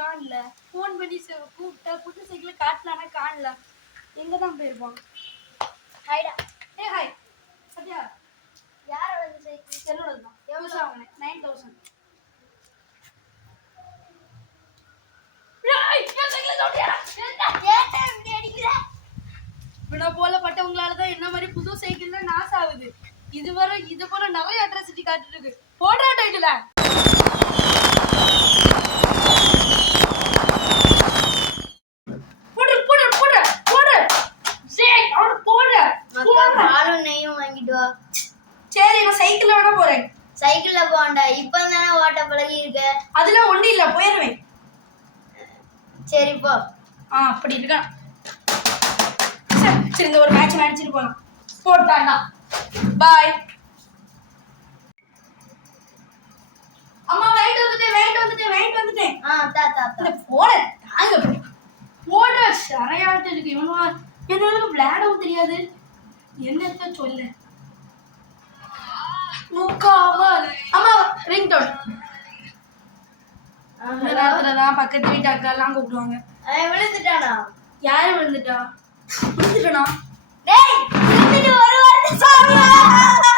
காணல. ஃபோன் பண்ணி கூப்பிட்டா புது சைக்கிள் காட்டலான்னா காணல. எங்க தான் போயிருப்பான்? ஹாய்டா. ஏ ஹாய். சத்யா. யாரோட சைக்கிள்? என்னோடது தான். எவ்வளோ வாங்கினேன்? 9000. போல பட்டவங்களால தான் என்ன மாதிரி புது சைக்கிள்ல நாஸ் ஆகுது. இதுவரை இது போல நிறைய அட்ராசிட்டி காட்டுட்டு இருக்கு. போடுறா டைட்டில. போடு போடு போடு போடு. ஜெய் அவன் போடு. பாலும் நெய்யும் வாங்கிட்டு வா. சரி நான் சைக்கிள்ல வேணா போறேன். சைக்கிள்ல போண்டா. இப்பதானே ஓட்ட பழகி இருக்க. அதெல்லாம் ஒண்ணு இல்ல, போயிருவேன். சரி போ. அப்படி இருக்கா. சரி இந்த ஒரு மேட்ச் மேட்ச்சிட்டு போலாம். போட்டாண்டா. பாய். அம்மா வெயிட் வந்துட்டேன். தா தா தா. போட தாங்க போட சரையாட்டு இருக்கு. இவனுவா எனக்கு விளையாடவும் தெரியாது. என்னத்த சொல்ல முக்காம. அம்மா ரிங் டோன். அந்த நேரத்துலதான் பக்கத்து வீட்டு அக்கா எல்லாம் கூப்பிடுவாங்க. விழுந்துட்டானா? யாரு விழுந்துட்டா? விழுந்துட்டனா? டேய் விழுந்துட்டு ஒரு வார்த்தை சொல்லுடா.